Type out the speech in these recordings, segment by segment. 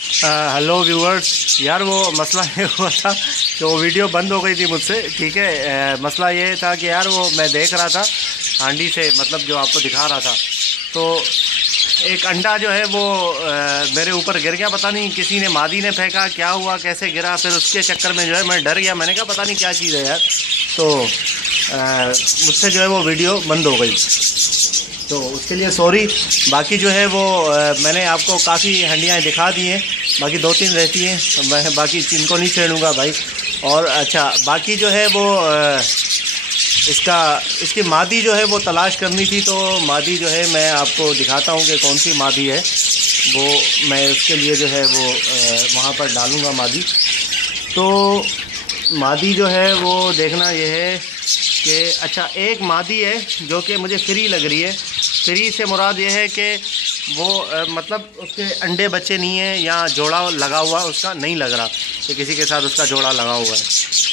Hello viewers. यार वो मसला ये हुआ था कि वो वीडियो बंद हो गई थी मुझसे। ठीक है, मसला ये था कि यार वो मैं देख रहा था हांडी से, मतलब जो आपको दिखा रहा था, तो एक अंडा जो है वो मेरे ऊपर गिर गया। पता नहीं किसी ने, मादी ने फेंका, क्या हुआ, कैसे गिरा, फिर उसके चक्कर में जो है मैं डर गया। मैंने कहा पता नहीं क्या चीज़ है यार, तो मुझसे जो है वो वीडियो बंद हो गई, तो उसके लिए सॉरी। बाकी जो है वो मैंने आपको काफ़ी हंडियाँ दिखा दी हैं, बाकी 2-3 रहती हैं, तो मैं बाकी इनको नहीं छेड़ूंगा भाई। और अच्छा, बाकी जो है वो इसकी मादी जो है वो तलाश करनी थी, तो मादी जो है मैं आपको दिखाता हूँ कि कौन सी मादी है, वो मैं उसके लिए जो है वो वहाँ पर डालूँगा मादी। तो मादी जो है वो देखना ये है कि अच्छा, एक मादी है जो कि मुझे फ्री लग रही है। फ्री से मुराद ये है कि वो मतलब उसके अंडे बच्चे नहीं हैं या जोड़ा लगा हुआ उसका नहीं लग रहा कि किसी के साथ उसका जोड़ा लगा हुआ है।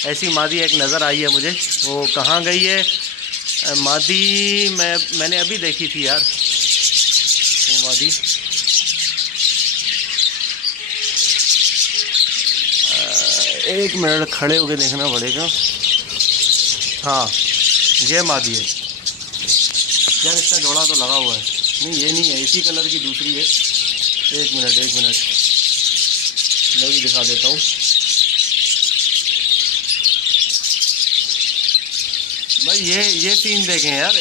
ऐसी मादी एक नज़र आई है मुझे। वो कहाँ गई है मादी? मैंने अभी देखी थी यार वो मादी। एक मिनट खड़े होकर देखना पड़ेगा। हाँ, ये मादी है यार, इसका जोड़ा तो लगा हुआ है। नहीं, ये नहीं है, इसी कलर की दूसरी है। एक मिनट मैं भी दिखा देता हूँ भाई। ये सीन देखें यार,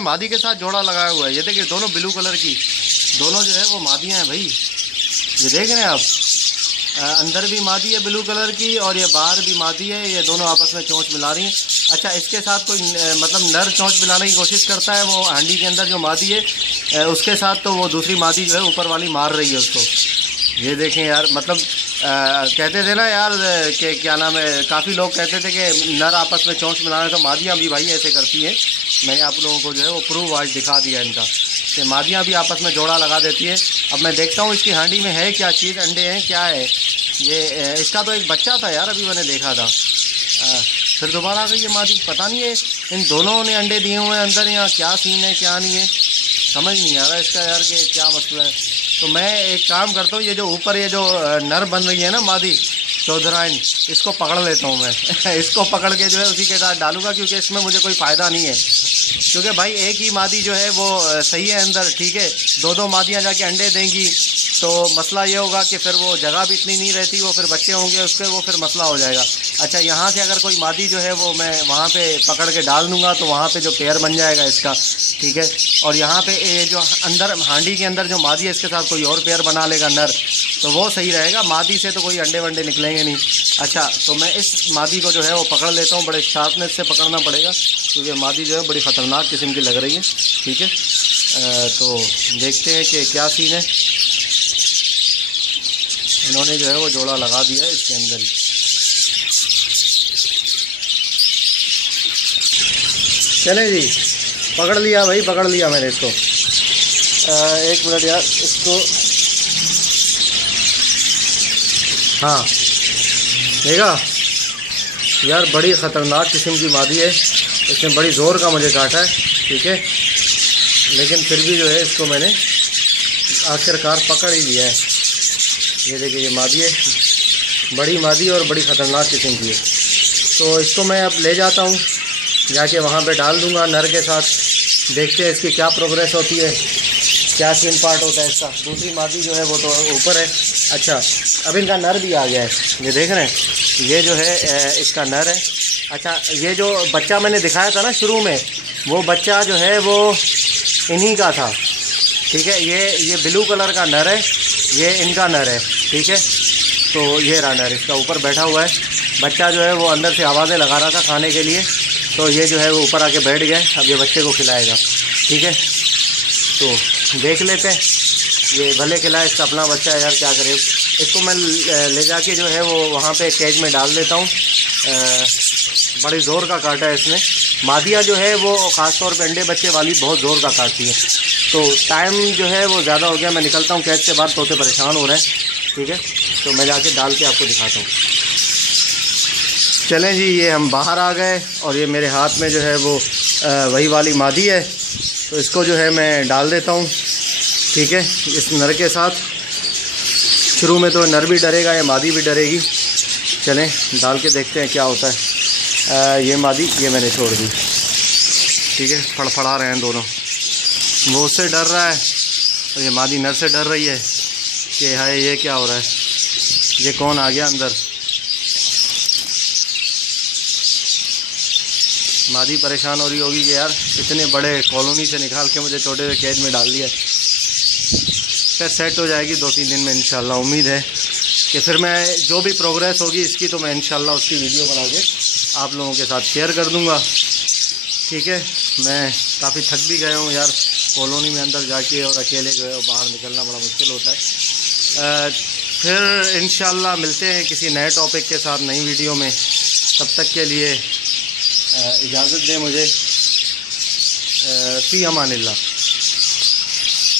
मादी के साथ जोड़ा लगाया हुआ है। ये देखिए, दोनों ब्लू कलर की, दोनों जो है वो मादियाँ हैं भाई। ये देख रहे हैं आप, अंदर भी मादी है ब्लू कलर की और ये बाहर भी मादी है। ये दोनों आपस में चोंच मिला रही हैं। अच्छा, इसके साथ कोई मतलब नर चोंच मिलाने की कोशिश करता है वो हांडी के अंदर जो मादी है उसके साथ, तो वो दूसरी मादी जो है ऊपर वाली मार रही है उसको। ये देखें यार, मतलब कहते थे ना यार कि क्या नाम है, काफ़ी लोग कहते थे कि नर आपस में चोंच मिलाने, तो मादियाँ भी भाई ऐसे करती हैं। मैंने आप लोगों को जो है वो प्रूव आज दिखा दिया इनका कि मादियाँ भी आपस में जोड़ा लगा देती है। अब मैं देखता हूँ इसकी हांडी में है क्या चीज़, अंडे हैं क्या है। ये इसका तो एक बच्चा था यार, अभी मैंने देखा था, फिर दोबारा आ गई ये मादी। पता नहीं है इन दोनों ने अंडे दिए हुए हैं अंदर, यहाँ क्या सीन है क्या नहीं है, समझ नहीं आ रहा इसका यार कि क्या मसला है। तो मैं एक काम करता हूँ, ये जो ऊपर ये जो नर बन रही है ना मादी चौधराइन, इसको पकड़ लेता हूँ मैं इसको पकड़ के जो है उसी के साथ डालूंगा, क्योंकि इसमें मुझे कोई फ़ायदा नहीं है। क्योंकि भाई एक ही मादी जो है वो सही है अंदर, ठीक है। दो मादियाँ जाके अंडे देंगी तो मसला ये होगा कि फिर वो जगह भी इतनी नहीं रहती, वो फिर बच्चे होंगे उसके, वो फिर मसला हो जाएगा। अच्छा, यहाँ से अगर कोई मादी जो है वो मैं वहाँ पे पकड़ के डाल दूँगा तो वहाँ पे जो पेयर बन जाएगा इसका, ठीक है। और यहाँ पे ये जो अंदर हांडी के अंदर जो मादी है इसके साथ कोई और पेयर बना लेगा नर, तो वो सही रहेगा। मादी से तो कोई अंडे वंडे निकलेंगे नहीं। अच्छा, तो मैं इस मादी को जो है वो पकड़ लेता हूँ, बड़े शार्पनेस से पकड़ना पड़ेगा क्योंकि मादी जो है बड़ी ख़तरनाक किस्म की लग रही है, ठीक है। तो देखते हैं कि क्या सीन है। इन्होंने जो है वो जोड़ा लगा दिया है इसके अंदर ही। चले जी, पकड़ लिया भाई, पकड़ लिया मैंने इसको। एक मिनट यार, इसको, हाँ देखा यार, बड़ी ख़तरनाक किस्म की मादी है। इसने बड़ी ज़ोर का मुझे काटा है, ठीक है, लेकिन फिर भी जो है इसको मैंने आखिरकार पकड़ ही लिया है। ये देखिए, ये मादी है, बड़ी मादी और बड़ी ख़तरनाक किस्म की है। तो इसको मैं अब ले जाता हूँ, जाके वहाँ पे डाल दूँगा नर के साथ। देखते हैं इसकी क्या प्रोग्रेस होती है, क्या सीन पार्ट होता है इसका। दूसरी मादी जो है वो तो ऊपर है। अच्छा, अब इनका नर भी आ गया है, ये देख रहे हैं, ये जो है इसका नर है। अच्छा, ये जो बच्चा मैंने दिखाया था ना शुरू में, वो बच्चा जो है वो इन्हीं का था, ठीक है। ये ब्लू कलर का नर है, ये इनका नर है, ठीक है। तो ये रहा नर, इसका ऊपर बैठा हुआ है। बच्चा जो है वो अंदर से आवाज़ें लगा रहा था खाने के लिए, तो ये जो है वो ऊपर आके बैठ गया। अब ये बच्चे को खिलाएगा, ठीक है। तो देख लेते हैं, ये भले खिलाए, इसका अपना बच्चा है यार, क्या करे। इसको मैं ले जाके जो है वो वहाँ पे केज में डाल देता हूँ। बड़ी ज़ोर का काटा है इसने। मादियाँ जो है वो ख़ास तौर पे अंडे बच्चे वाली बहुत ज़ोर का काटती है। तो टाइम जो है वो ज़्यादा हो गया, मैं निकलता हूँ केज के बाद, तोते परेशान हो रहे हैं, ठीक है। तो मैं जाके डाल के आपको दिखाता हूँ। चलें जी, ये हम बाहर आ गए और ये मेरे हाथ में जो है वो वही वाली मादी है। तो इसको जो है मैं डाल देता हूँ, ठीक है, इस नर के साथ। शुरू में तो नर भी डरेगा, ये मादी भी डरेगी। चलें डाल के देखते हैं क्या होता है। ये मादी, ये मैंने छोड़ दी, ठीक है। फड़फड़ा रहे हैं दोनों, वो उससे डर रहा है और ये मादी नर से डर रही है कि हाय ये क्या हो रहा है, ये कौन आ गया अंदर। मादी परेशान हो रही होगी कि यार इतने बड़े कॉलोनी से निकाल के मुझे छोटे से कैद में डाल दिया। फिर सेट हो जाएगी 2-3 दिन में इंशाल्लाह। उम्मीद है कि फिर मैं जो भी प्रोग्रेस होगी इसकी तो मैं इंशाल्लाह उसकी वीडियो बना के आप लोगों के साथ शेयर कर दूंगा, ठीक है। मैं काफ़ी थक भी गया हूँ यार, कॉलोनी में अंदर जाके और अकेले जो है बाहर निकलना बड़ा मुश्किल होता है। फिर इंशाल्लाह मिलते हैं किसी नए टॉपिक के साथ नई वीडियो में। तब तक के लिए इजाज़त दें मुझे। फ़ी अमानिल्लाह।